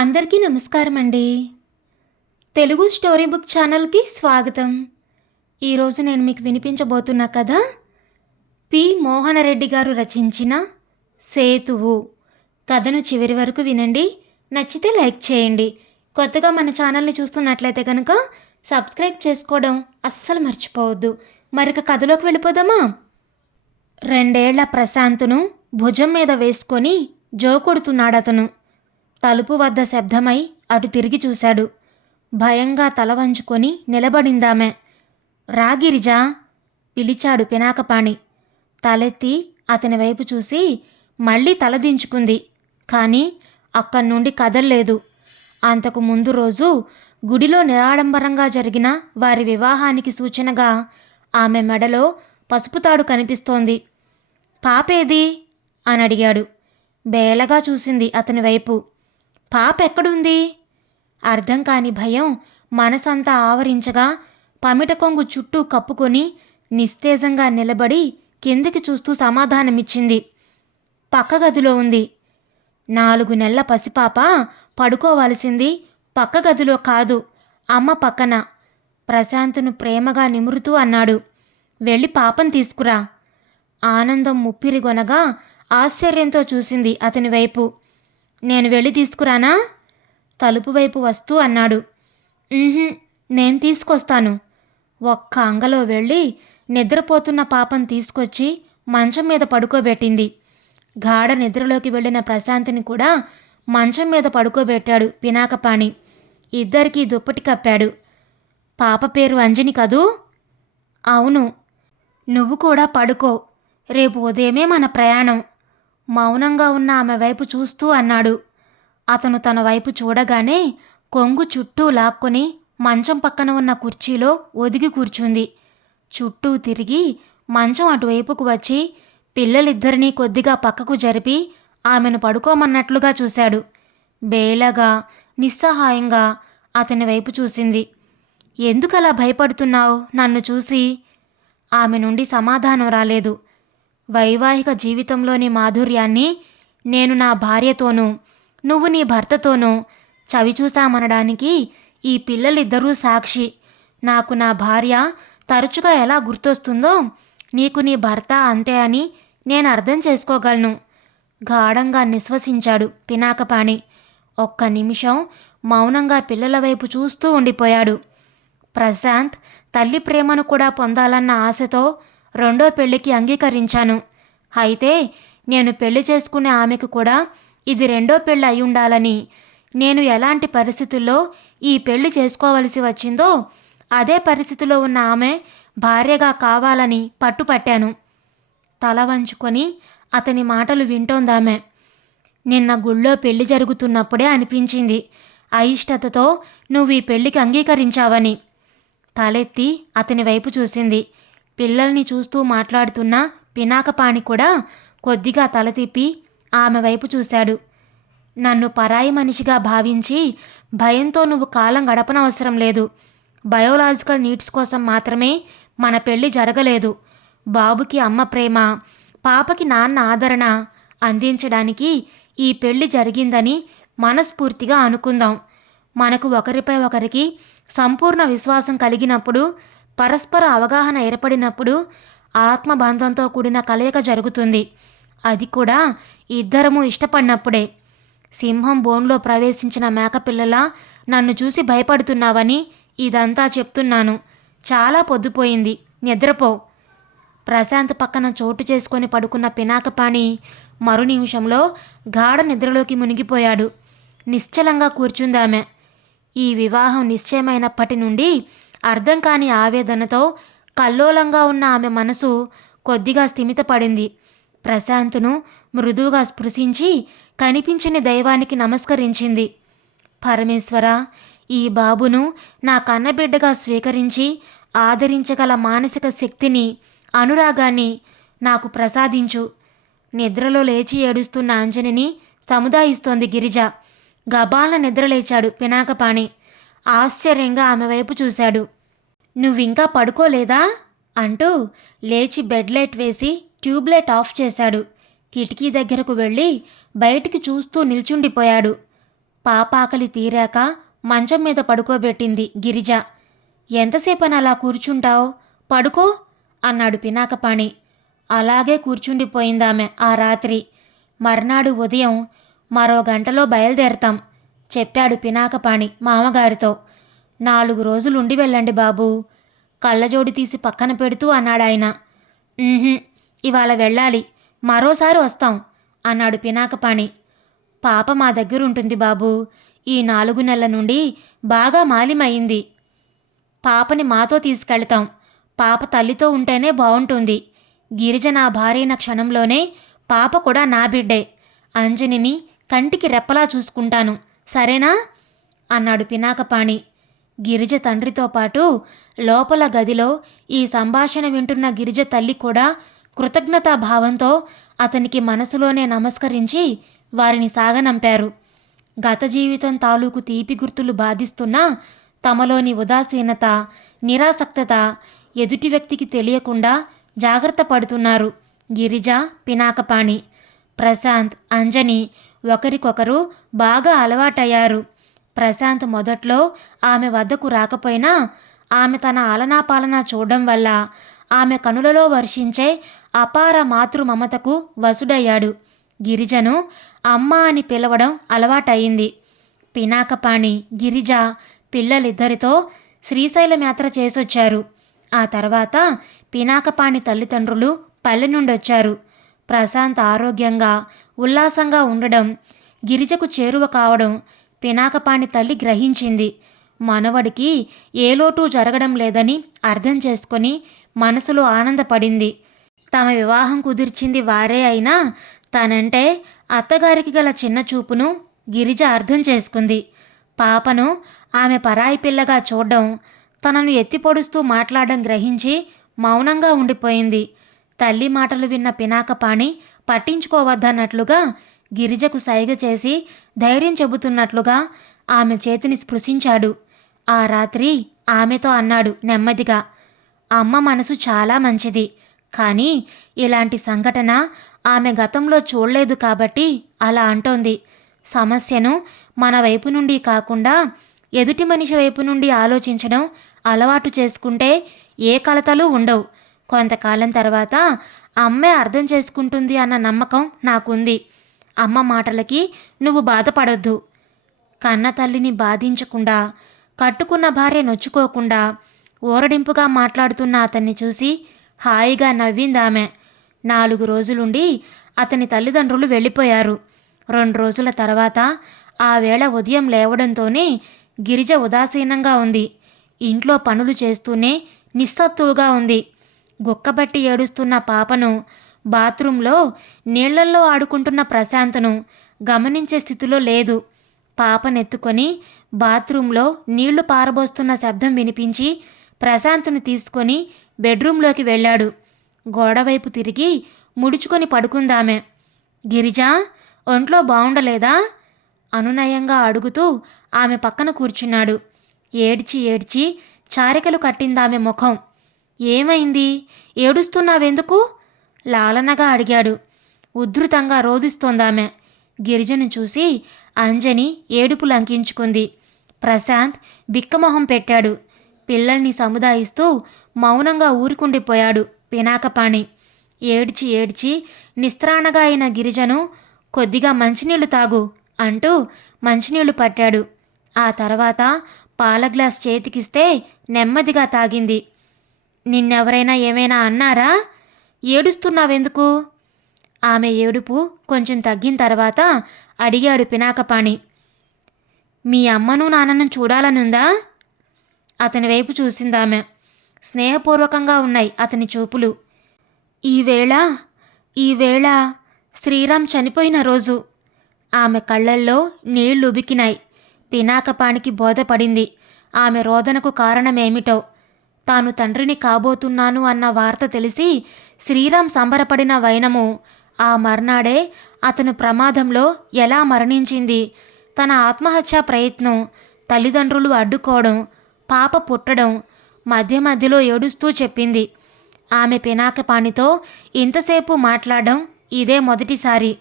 అందరికీ నమస్కారం అండి తెలుగు స్టోరీ బుక్ ఛానల్కి స్వాగతం ఈరోజు నేను మీకు వినిపించబోతున్న కథ పి మోహనరెడ్డి గారు రచించిన సేతువు కథను చివరి వరకు వినండి నచ్చితే లైక్ చేయండి కొత్తగా మన ఛానల్ని చూస్తున్నట్లయితే కనుక సబ్స్క్రైబ్ చేసుకోవడం అస్సలు మర్చిపోవద్దు మరొక కథలోకి వెళ్ళిపోదామా రెండేళ్ల ప్రశాంతును భుజం మీద వేసుకొని జో కొడుతున్నాడతను తలుపు వద్ద శబ్దమై అటు తిరిగి చూశాడు భయంగా తల వంచుకొని నిలబడిందామె రాగిరిజా పిలిచాడు పినాకపాణి తలెత్తి అతని వైపు చూసి మళ్ళీ తలదించుకుంది కానీ అక్కడి నుండి కదల్లేదు అంతకు ముందు రోజు గుడిలో నిరాడంబరంగా జరిగిన వారి వివాహానికి సూచనగా ఆమె మెడలో పసుపుతాడు కనిపిస్తోంది పాపేది అని అడిగాడు బేలగా చూసింది అతని వైపు పాప ఎక్కడుంది అర్థం కాని భయం మనసంతా ఆవరించగా పమిట కొంగు చుట్టూ కప్పుకొని నిస్తేజంగా నిలబడి కిందికి చూస్తూ సమాధానమిచ్చింది పక్క గదిలో ఉంది నాలుగు నెలల పసిపాప పడుకోవలసింది పక్క గదిలో కాదు అమ్మ పక్కన ప్రశాంత్ను ప్రేమగా నిమురుతూ అన్నాడు వెళ్ళి పాపం తీసుకురా ఆనందం ముప్పిరిగొనగా ఆశ్చర్యంతో చూసింది అతని వైపు నేను వెళ్ళి తీసుకురానా తలుపు వైపు వస్తూ అన్నాడు నేను తీసుకొస్తాను ఒక్క అంగలో వెళ్ళి నిద్రపోతున్న పాపం తీసుకొచ్చి మంచం మీద పడుకోబెట్టింది గాఢ నిద్రలోకి వెళ్ళిన ప్రశాంతిని కూడా మంచం మీద పడుకోబెట్టాడు పినాకపాణి ఇద్దరికీ దుప్పటి కప్పాడు పాప పేరు అంజని కదూ అవును నువ్వు కూడా పడుకో రేపు ఉదయమే మన ప్రయాణం మౌనంగా ఉన్న ఆమె వైపు చూస్తూ అన్నాడు అతను తన వైపు చూడగానే కొంగు చుట్టూ లాక్కొని మంచం పక్కన ఉన్న కుర్చీలో ఒదిగి కూర్చుంది చుట్టూ తిరిగి మంచం అటువైపుకు వచ్చి పిల్లలిద్దరినీ కొద్దిగా పక్కకు జరిపి ఆమెను పడుకోమన్నట్లుగా చూశాడు బేలగా నిస్సహాయంగా అతని వైపు చూసింది ఎందుకలా భయపడుతున్నావు నన్ను చూసి ఆమె నుండి సమాధానం రాలేదు వైవాహిక జీవితంలోని మాధుర్యాన్ని నేను నా భార్యతోనూ నువ్వు నీ భర్తతోనూ చవిచూసామనడానికి ఈ పిల్లలిద్దరూ సాక్షి నాకు నా భార్య తరచుగా ఎలా గుర్తొస్తుందో నీకు నీ భర్త అంతే అని నేను అర్థం చేసుకోగలను గాఢంగా నిశ్వసించాడు పినాకపాణి ఒక్క నిమిషం మౌనంగా పిల్లల వైపు చూస్తూ ఉండిపోయాడు ప్రశాంత్ తల్లి ప్రేమను కూడా పొందాలన్న ఆశతో రెండో పెళ్లికి అంగీకరించాను అయితే నేను పెళ్లి చేసుకునే ఆమెకు కూడా ఇది రెండో పెళ్ళి అయి ఉండాలని నేను ఎలాంటి పరిస్థితుల్లో ఈ పెళ్లి చేసుకోవలసి వచ్చిందో అదే పరిస్థితిలో ఉన్న ఆమె భార్యగా కావాలని పట్టుపట్టాను తల వంచుకొని అతని మాటలు వింటోందామె నిన్న గుళ్ళో పెళ్లి జరుగుతున్నప్పుడే అనిపించింది అయిష్టతతో నువ్వు ఈ పెళ్లికి అంగీకరించావని తలెత్తి అతని వైపు చూసింది పిల్లల్ని చూస్తూ మాట్లాడుతున్న పినాకపాణి కూడా కొద్దిగా తల తిప్పి ఆమె వైపు చూశాడు నన్ను పరాయి మనిషిగా భావించి భయంతో నువ్వు కాలం గడపనవసరం లేదు బయోలాజికల్ నీడ్స్ కోసం మాత్రమే మన పెళ్లి జరగలేదు బాబుకి అమ్మ ప్రేమ పాపకి నాన్న ఆదరణ అందించడానికి ఈ పెళ్లి జరిగిందని మనస్ఫూర్తిగా అనుకుందాం మనకు ఒకరిపై ఒకరికి సంపూర్ణ విశ్వాసం కలిగినప్పుడు పరస్పర అవగాహన ఏర్పడినప్పుడు ఆత్మబంధంతో కూడిన కలయిక జరుగుతుంది అది కూడా ఇద్దరము ఇష్టపడినప్పుడే సింహం బోన్లో ప్రవేశించిన మేకపిల్లలా నన్ను చూసి భయపడుతున్నావని ఇదంతా చెప్తున్నాను చాలా పొద్దుపోయింది నిద్రపో ప్రశాంత్ పక్కన చోటు చేసుకొని పడుకున్న పినాకపాణి మరు నిమిషంలో గాఢ నిద్రలోకి మునిగిపోయాడు నిశ్చలంగా కూర్చుందామె ఈ వివాహం నిశ్చయమైనప్పటి నుండి అర్థం కాని ఆవేదనతో కల్లోలంగా ఉన్న ఆమె మనసు కొద్దిగా స్థిమితపడింది ప్రశాంత్ను మృదువుగా స్పృశించి కనిపించని దైవానికి నమస్కరించింది పరమేశ్వర ఈ బాబును నా కన్నబిడ్డగా స్వీకరించి ఆదరించగల మానసిక శక్తిని అనురాగాన్ని నాకు ప్రసాదించు నిద్రలో లేచి ఏడుస్తున్న అంజనిని సముదాయిస్తోంది గిరిజ గబాల నిద్రలేచాడు పినాకపాణి ఆశ్చర్యంగా ఆమె వైపు చూశాడు నువ్వింకా పడుకోలేదా అంటూ లేచి బెడ్ లైట్ వేసి ట్యూబ్లైట్ ఆఫ్ చేశాడు కిటికీ దగ్గరకు వెళ్ళి బయటికి చూస్తూ నిల్చుండిపోయాడు పాపాకలి తీరాక మంచం మీద పడుకోబెట్టింది గిరిజ ఎంతసేపని అలా కూర్చుంటావు పడుకో అన్నాడు పినాకపాణి అలాగే కూర్చుండిపోయిందామె ఆ రాత్రి మర్నాడు ఉదయం మరో గంటలో బయలుదేరతాం చెప్పాడు పినాకపాణి మామగారితో నాలుగు రోజులుండి వెళ్ళండి బాబూ కళ్ళజోడి తీసి పక్కన పెడుతూ అన్నాడాయన ఇవాళ వెళ్ళాలి మరోసారి వస్తాం అన్నాడు పినాకపాణి పాప మా దగ్గరుంటుంది బాబూ ఈ నాలుగు నెలల నుండి బాగా మాలిమయింది పాపని మాతో తీసుకెళ్తాం పాప తల్లితో ఉంటేనే బాగుంటుంది గిరిజ నా భార్యైన క్షణంలోనే పాప కూడా నా బిడ్డే అంజనిని కంటికి రెప్పలా చూసుకుంటాను సరేనా అన్నాడు పినాకపాణి గిరిజ తండ్రితో పాటు లోపల గదిలో ఈ సంభాషణ వింటున్న గిరిజ తల్లి కూడా కృతజ్ఞతాభావంతో అతనికి మనసులోనే నమస్కరించి వారిని సాగనంపారు గత జీవితం తాలూకు తీపి గుర్తులు బాధిస్తున్న తమలోని ఉదాసీనత నిరాసక్తత ఎదుటి వ్యక్తికి తెలియకుండా జాగ్రత్త పడుతున్నారు గిరిజ పినాకపాణి ప్రశాంత్ అంజని ఒకరికొకరు బాగా అలవాటయ్యారు ప్రశాంత్ మొదట్లో ఆమె వద్దకు రాకపోయినా ఆమె తన ఆలనాపాలన చూడడం వల్ల ఆమె కనులలో వర్షించే అపార మాతృ మమతకు వసుడయ్యాడు గిరిజను అమ్మ అని పిలవడం అలవాటయ్యింది పినాకపాణి గిరిజ పిల్లలిద్దరితో శ్రీశైలం యాత్ర చేసొచ్చారు ఆ తర్వాత పినాకపాణి తల్లిదండ్రులు పల్లె నుండొచ్చారు ప్రశాంత్ ఆరోగ్యంగా ఉల్లాసంగా ఉండడం గిరిజకు చేరువ కావడం పినాకపాణి తల్లి గ్రహించింది మనవడికి ఏ జరగడం లేదని అర్థం చేసుకొని మనసులో ఆనందపడింది తమ వివాహం కుదిర్చింది వారే అయినా తనంటే అత్తగారికి గల చిన్న చూపును గిరిజ అర్థం చేసుకుంది పాపను ఆమె పరాయి పిల్లగా చూడడం తనను ఎత్తిపొడుస్తూ మాట్లాడడం గ్రహించి మౌనంగా ఉండిపోయింది తల్లి మాటలు విన్న పినాకపాణి పట్టించుకోవద్దన్నట్లుగా గిరిజకు సైగ చేసి ధైర్యం చెబుతున్నట్లుగా ఆమె చేతిని స్పృశించాడు ఆ రాత్రి ఆమెతో అన్నాడు నెమ్మదిగా అమ్మ మనసు చాలా మంచిది కానీ ఇలాంటి సంఘటన ఆమె గతంలో చూడలేదు కాబట్టి అలా అంటోంది సమస్యను మన వైపు నుండి కాకుండా ఎదుటి మనిషి వైపు నుండి ఆలోచించడం అలవాటు చేసుకుంటే ఏ కలతలు ఉండవు కొంతకాలం తర్వాత అమ్మే అర్థం చేసుకుంటుంది అన్న నమ్మకం నాకుంది అమ్మ మాటలకి నువ్వు బాధపడొద్దు కన్న తల్లిని బాధించకుండా కట్టుకున్న భార్య నొచ్చుకోకుండా ఓరడింపుగా మాట్లాడుతున్న అతన్ని చూసి హాయిగా నవ్విందామె నాలుగు రోజులుండి అతని తల్లిదండ్రులు వెళ్ళిపోయారు రెండు రోజుల తర్వాత ఆ వేళ ఉదయం లేవడంతోనే గిరిజ ఉదాసీనంగా ఉంది ఇంట్లో పనులు చేస్తూనే నిస్సత్తువుగా ఉంది గుక్కబట్టి ఏడుస్తున్న పాపను బాత్రూంలో నీళ్లల్లో ఆడుకుంటున్న ప్రశాంతను గమనించే స్థితిలో లేదు పాపనెత్తుకొని బాత్రూంలో నీళ్లు పారబోస్తున్న శబ్దం వినిపించి ప్రశాంత్ను తీసుకొని బెడ్రూంలోకి వెళ్ళాడు గోడవైపు తిరిగి ముడుచుకొని పడుకుందామె గిరిజ ఒంట్లో బాగుండలేదా అనునయంగా అడుగుతూ ఆమె పక్కన కూర్చున్నాడు ఏడ్చి ఏడ్చి చారికలు కట్టిందామె ముఖం ఏమైంది ఏడుస్తున్నావెందుకు లాలనగా అడిగాడు ఉద్ధృతంగా రోధిస్తోందామె గిరిజను చూసి అంజని ఏడుపు లంకించుకుంది ప్రశాంత్ బిక్కమొహం పెట్టాడు పిల్లల్ని సముదాయిస్తూ మౌనంగా ఊరుకుండిపోయాడు పినాకపాణి ఏడ్చి ఏడ్చి నిస్త్రాణగా అయిన గిరిజను కొద్దిగా మంచినీళ్లు తాగు అంటూ మంచినీళ్లు పట్టాడు ఆ తర్వాత పాల గ్లాస్ చేతికిస్తే నెమ్మదిగా తాగింది నిన్నెవరైనా ఏమైనా అన్నారా ఏడుస్తున్నావెందుకు ఆమె ఏడుపు కొంచెం తగ్గిన తర్వాత అడిగాడు పినాకపాణి మీ అమ్మను నాన్నను చూడాలనుందా అతని వైపు చూసిందామె స్నేహపూర్వకంగా ఉన్నాయి అతని చూపులు ఈవేళ ఈవేళ శ్రీరామ్ చనిపోయిన రోజు ఆమె కళ్ళల్లో నీళ్లు ఉబికినాయి పినాకపానికి బోధపడింది ఆమె రోదనకు కారణమేమిటో తాను తండ్రిని కాబోతున్నాను అన్న వార్త తెలిసి శ్రీరామ్ సంబరపడిన వైనము ఆ మర్నాడే అతను ప్రమాదంలో ఎలా మరణించింది తన ఆత్మహత్యా ప్రయత్నం తల్లిదండ్రులు అడ్డుకోవడం పాప పుట్టడం మధ్య మధ్యలో ఏడుస్తూ చెప్పింది ఆమె పినాకపాణితో ఇంతసేపు మాట్లాడడం ఇదే మొదటిసారి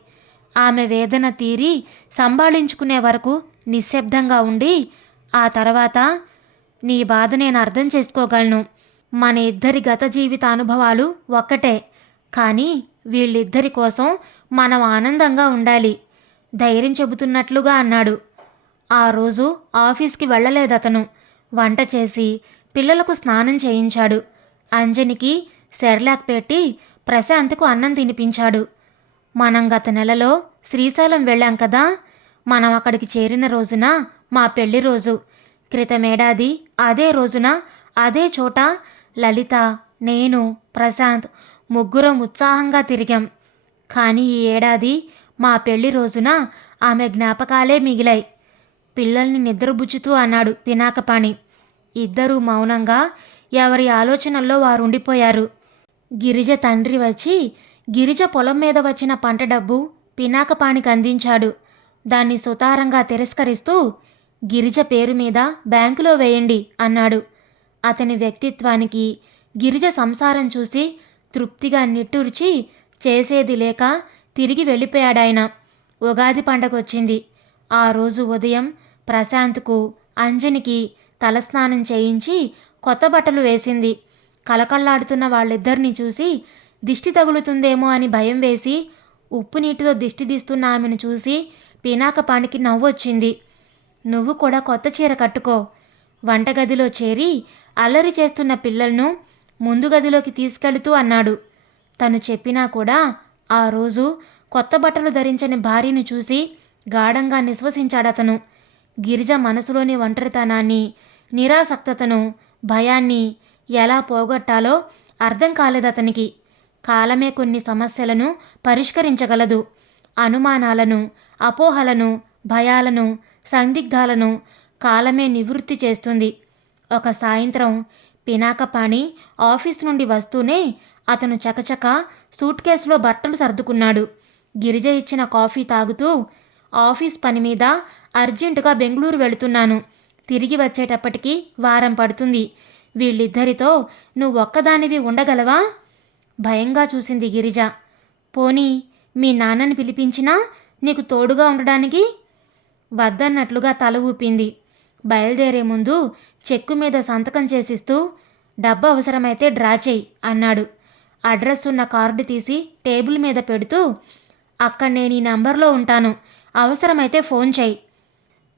ఆమె వేదన తీరి సంభాళించుకునే వరకు నిశ్శబ్దంగా ఉండి ఆ తర్వాత నీ బాధ నేను అర్థం చేసుకోగలను మన ఇద్దరి గత జీవిత అనుభవాలు ఒక్కటే కానీ వీళ్ళిద్దరి కోసం మనం ఆనందంగా ఉండాలి ధైర్యం చెబుతున్నట్లుగా అన్నాడు ఆ రోజు ఆఫీస్కి వెళ్ళలేదతను వంట చేసి పిల్లలకు స్నానం చేయించాడు అంజనికి సెర్లాక్ పెట్టి ప్రశాంత్కు అన్నం తినిపించాడు మనం గత నెలలో శ్రీశైలం వెళ్ళాం కదా మనం అక్కడికి చేరిన రోజున మా పెళ్లి రోజు క్రితమేడాది అదే రోజున అదే చోట లలిత నేను ప్రశాంత్ ముగ్గురం ఉత్సాహంగా తిరిగాం కానీ ఈ ఏడాది మా పెళ్లి రోజున ఆమె జ్ఞాపకాలే మిగిలాయి పిల్లల్ని నిద్రబుచ్చుతూ అన్నాడు పినాకపాణి ఇద్దరూ మౌనంగా ఎవరి ఆలోచనల్లో వారుండిపోయారు గిరిజ తండ్రి వచ్చి గిరిజ పొలం మీద వచ్చిన పంట డబ్బు పినాకపాణికి అందించాడు దాన్ని సుతారంగా తిరస్కరిస్తూ గిరిజ పేరు మీద బ్యాంకులో వేయండి అన్నాడు అతని వ్యక్తిత్వానికి గిరిజ సంసారం చూసి తృప్తిగా నిట్టూర్చి చేసేది లేక తిరిగి వెళ్ళిపోయాడాయన ఉగాది పండగొచ్చింది ఆ రోజు ఉదయం ప్రశాంత్కు అంజనికి తలస్నానం చేయించి కొత్త బట్టలు వేసింది కలకళ్లాడుతున్న వాళ్ళిద్దరినీ చూసి దిష్టి తగులుతుందేమో అని భయం వేసి ఉప్పు నీటితో దిష్టి దిస్తున్న ఆమెను చూసి పినాక పాండికి నవ్వొచ్చింది నువ్వు కూడా కొత్త చీర కట్టుకో వంటగదిలో చేరి అల్లరి చేస్తున్న పిల్లలను ముందు గదిలోకి తీసుకెళుతూ అన్నాడు తను చెప్పినా కూడా ఆ రోజు కొత్త బట్టలు ధరించని భార్యను చూసి గాఢంగా నిశ్వసించాడతను గిరిజ మనసులోని ఒంటరితనాన్ని నిరాసక్తతను భయాన్ని ఎలా పోగొట్టాలో అర్థం కాలేదతనికి కాలమే కొన్ని సమస్యలను పరిష్కరించగలదు అనుమానాలను అపోహలను భయాలను సందిగ్ధాలను కాలమే నివృత్తి చేస్తుంది ఒక సాయంత్రం పినాకపాణి ఆఫీస్ నుండి వస్తూనే అతను చకచక సూట్ కేసులో బట్టలు సర్దుకున్నాడు గిరిజ ఇచ్చిన కాఫీ తాగుతూ ఆఫీస్ పని మీద అర్జెంటుగా బెంగళూరు వెళుతున్నాను తిరిగి వచ్చేటప్పటికి వారం పడుతుంది వీళ్ళిద్దరితో నువ్వు ఒక్కదానివి ఉండగలవా భయంగా చూసింది గిరిజ పోనీ మీ నాన్నని పిలిపించినా నీకు తోడుగా ఉండడానికి వద్దన్నట్లుగా తల ఊపింది బయలుదేరే ముందు చెక్కు మీద సంతకం చేసిస్తూ డబ్బు అవసరమైతే డ్రా చేయి అన్నాడు అడ్రస్ ఉన్న కార్డు తీసి టేబుల్ మీద పెడుతూ అక్కడ నేను ఈ నంబర్లో ఉంటాను అవసరమైతే ఫోన్ చేయి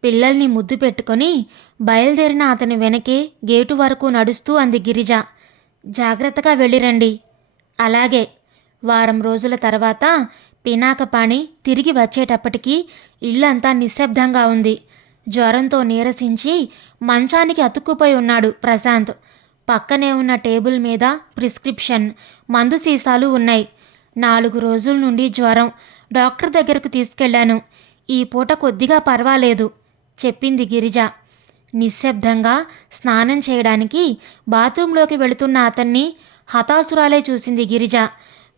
పిల్లల్ని ముద్దు పెట్టుకొని బయలుదేరిన అతని వెనకే గేటు వరకు నడుస్తూ అంది గిరిజ జాగ్రత్తగా వెళ్ళిరండి అలాగే వారం రోజుల తర్వాత పినాకపాణి తిరిగి వచ్చేటప్పటికీ ఇల్లంతా నిశ్శబ్దంగా ఉంది జ్వరంతో నీరసించి మంచానికి అతుక్కుపోయి ఉన్నాడు ప్రశాంత్ పక్కనే ఉన్న టేబుల్ మీద ప్రిస్క్రిప్షన్ మందు సీసాలు ఉన్నాయి నాలుగు రోజుల నుండి జ్వరం డాక్టర్ దగ్గరకు తీసుకెళ్లాను ఈ పూట కొద్దిగా పర్వాలేదు చెప్పింది గిరిజ నిశ్శబ్దంగా స్నానం చేయడానికి బాత్రూంలోకి వెళుతున్న అతన్ని హతాసురాలే చూసింది గిరిజ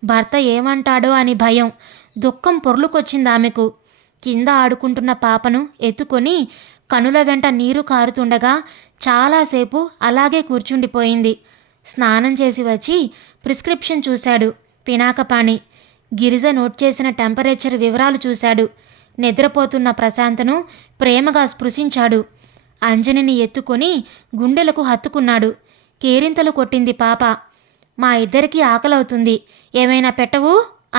భర్త ఏమంటాడో అని భయం దుఃఖం పొర్లుకొచ్చింది ఆమెకు కింద ఆడుకుంటున్న పాపను ఎత్తుకొని కనుల వెంట నీరు కారుతుండగా చాలాసేపు అలాగే కూర్చుండిపోయింది స్నానం చేసి వచ్చి ప్రిస్క్రిప్షన్ చూశాడు పినాకపాణి గిరిజ నోట్ చేసిన టెంపరేచర్ వివరాలు చూశాడు నిద్రపోతున్న ప్రశాంతను ప్రేమగా స్పృశించాడు అంజనిని ఎత్తుకొని గుండెలకు హత్తుకున్నాడు కేరింతలు కొట్టింది పాప మా ఇద్దరికీ ఆకలవుతుంది ఏమైనా పెట్టవు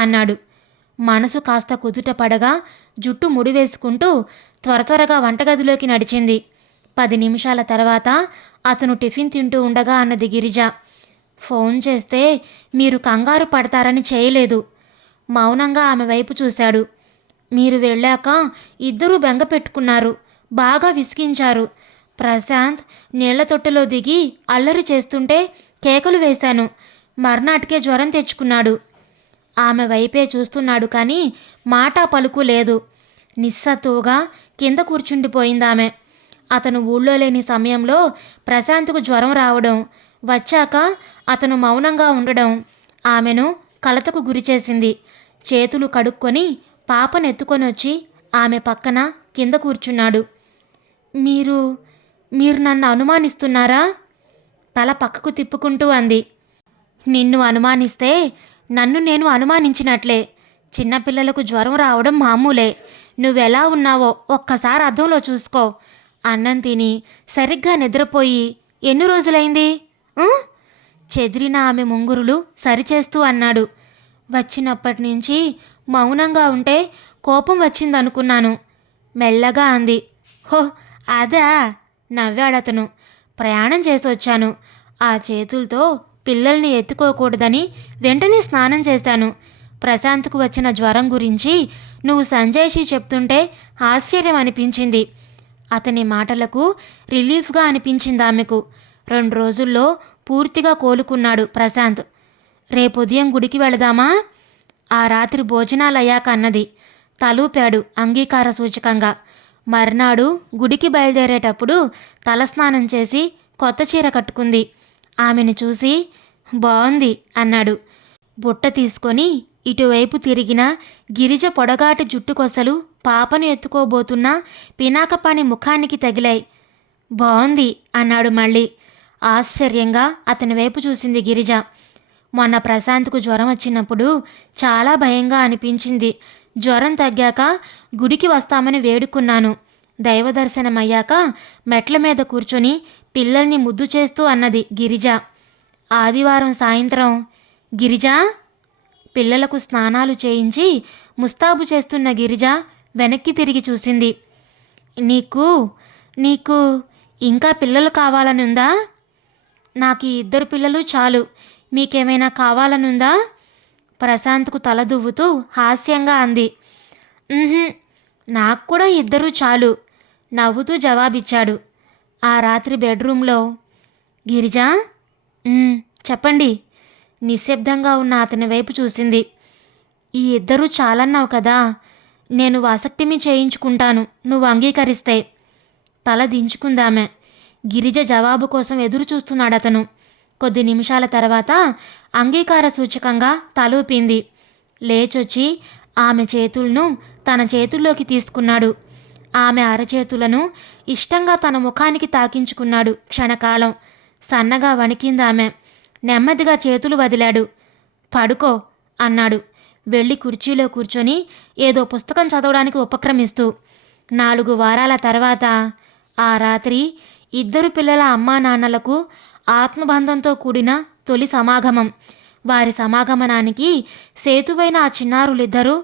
అన్నాడు మనసు కాస్త కుదుట పడగా జుట్టు ముడివేసుకుంటూ త్వర త్వరగా వంటగదిలోకి నడిచింది పది నిమిషాల తర్వాత అతను టిఫిన్ తింటూ ఉండగా అన్నది గిరిజ ఫోన్ చేస్తే మీరు కంగారు పడతారని చేయలేదు మౌనంగా ఆమె వైపు చూశాడు మీరు వెళ్ళాక ఇద్దరూ బెంగ పెట్టుకున్నారు బాగా విసిగించారు ప్రశాంత్ నీళ్ల తొట్టెలో దిగి అల్లరి చేస్తుంటే కేకలు వేశాను మర్నాటికే జ్వరం తెచ్చుకున్నాడు ఆమె వైపే చూస్తున్నాడు కానీ మాట పలుకు లేదు నిస్సత్తువుగా కింద కూర్చుండిపోయిందామె అతను ఊళ్ళో లేని సమయంలో ప్రశాంత్కు జ్వరం రావడం వచ్చాక అతను మౌనంగా ఉండడం ఆమెను కలతకు గురిచేసింది చేతులు కడుక్కొని పాపనెత్తుకొని వచ్చి ఆమె పక్కన కింద కూర్చున్నాడు మీరు మీరు నన్ను అనుమానిస్తున్నారా తల పక్కకు తిప్పుకుంటూ అంది నిన్ను అనుమానిస్తే నన్ను నేను అనుమానించినట్లే చిన్నపిల్లలకు జ్వరం రావడం మామూలే నువ్వెలా ఉన్నావో ఒక్కసారి అర్థంలో చూసుకో అన్నం తిని సరిగ్గా నిద్రపోయి ఎన్ని రోజులైంది చెదిరిన ఆమె ముంగురులు సరిచేస్తూ అన్నాడు వచ్చినప్పటి నుంచి మౌనంగా ఉంటే కోపం వచ్చిందనుకున్నాను మెల్లగా అంది హో అదా నవ్వాడతను ప్రయాణం చేసి వచ్చాను ఆ చేతులతో పిల్లల్ని ఎత్తుకోకూడదని వెంటనే స్నానం చేశాను ప్రశాంత్కు వచ్చిన జ్వరం గురించి నువ్వు సంజయ్షి చెప్తుంటే ఆశ్చర్యం అనిపించింది అతని మాటలకు రిలీఫ్గా అనిపించింది ఆమెకు రెండు రోజుల్లో పూర్తిగా కోలుకున్నాడు ప్రశాంత్ రేపు ఉదయం గుడికి వెళదామా ఆ రాత్రి భోజనాలయ్యాక అన్నది తలూపాడు అంగీకార సూచకంగా మర్నాడు గుడికి బయలుదేరేటప్పుడు తలస్నానం చేసి కొత్త చీర కట్టుకుంది ఆమెను చూసి బాగుంది అన్నాడు బుట్ట తీసుకొని ఇటువైపు తిరిగిన గిరిజ పొడగాటి జుట్టుకొసలు పాపను ఎత్తుకోబోతున్న పినాకపాణి ముఖానికి తగిలాయి బాగుంది అన్నాడు మళ్ళీ ఆశ్చర్యంగా అతని వైపు చూసింది గిరిజ మొన్న ప్రశాంత్కు జ్వరం వచ్చినప్పుడు చాలా భయంగా అనిపించింది జ్వరం తగ్గాక గుడికి వస్తామని వేడుకున్నాను దైవదర్శనమయ్యాక మెట్ల మీద కూర్చొని పిల్లల్ని ముద్దు చేస్తూ అన్నది గిరిజ ఆదివారం సాయంత్రం గిరిజా పిల్లలకు స్నానాలు చేయించి ముస్తాబు చేస్తున్న గిరిజ వెనక్కి తిరిగి చూసింది నీకు నీకు ఇంకా పిల్లలు కావాలని ఉందా నాకు ఈ ఇద్దరు పిల్లలు చాలు మీకేమైనా కావాలనుందా ప్రశాంత్కు తల దువ్వుతూ హాస్యంగా అంది నాకు కూడా ఇద్దరూ చాలు నవ్వుతూ జవాబిచ్చాడు ఆ రాత్రి బెడ్రూమ్లో గిరిజా చెప్పండి నిశ్శబ్దంగా ఉన్న అతని వైపు చూసింది ఈ ఇద్దరూ చాలన్నావు కదా నేను వాసక్తిమి చేయించుకుంటాను నువ్వు అంగీకరిస్తే తల దించుకుందామె గిరిజ జవాబు కోసం ఎదురు చూస్తున్నాడు అతను కొద్ది నిమిషాల తర్వాత అంగీకార సూచకంగా తలూపింది లేచొచ్చి ఆమె చేతులను తన చేతుల్లోకి తీసుకున్నాడు ఆమె అరచేతులను ఇష్టంగా తన ముఖానికి తాకించుకున్నాడు క్షణకాలం సన్నగా వణికిందామె నెమ్మదిగా చేతులు వదిలాడు పడుకో అన్నాడు వెళ్ళి కుర్చీలో కూర్చొని ఏదో పుస్తకం చదవడానికి ఉపక్రమిస్తూ నాలుగు వారాల తర్వాత ఆ రాత్రి ఇద్దరు పిల్లల అమ్మా నాన్నలకు ఆత్మబంధంతో కూడిన తొలి సమాగమం వారి సమాగమనానికి సేతువైన ఆ చిన్నారులిద్దరూ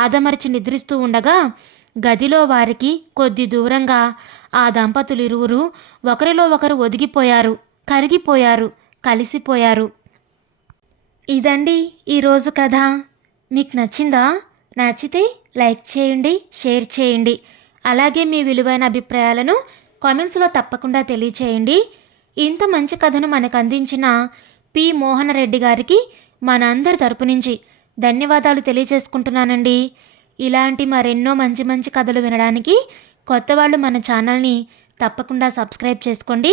ఆదమర్చి నిద్రిస్తూ ఉండగా గదిలో వారికి కొద్ది దూరంగా ఆ దంపతులు ఇరువురు ఒకరిలో ఒకరు ఒదిగిపోయారు కరిగిపోయారు కలిసిపోయారు ఇదండి ఈరోజు కథ మీకు నచ్చిందా నచ్చితే లైక్ చేయండి షేర్ చేయండి అలాగే మీ విలువైన అభిప్రాయాలను కామెంట్స్లో తప్పకుండా తెలియచేయండి ఇంత మంచి కథను మనకు అందించిన పి మోహన్ రెడ్డి గారికి మనందరి తరపు నుంచి ధన్యవాదాలు తెలియజేసుకుంటున్నానండి ఇలాంటి మరెన్నో మంచి మంచి కథలు వినడానికి కొత్త వాళ్ళు మన ఛానల్ని తప్పకుండా సబ్స్క్రైబ్ చేసుకోండి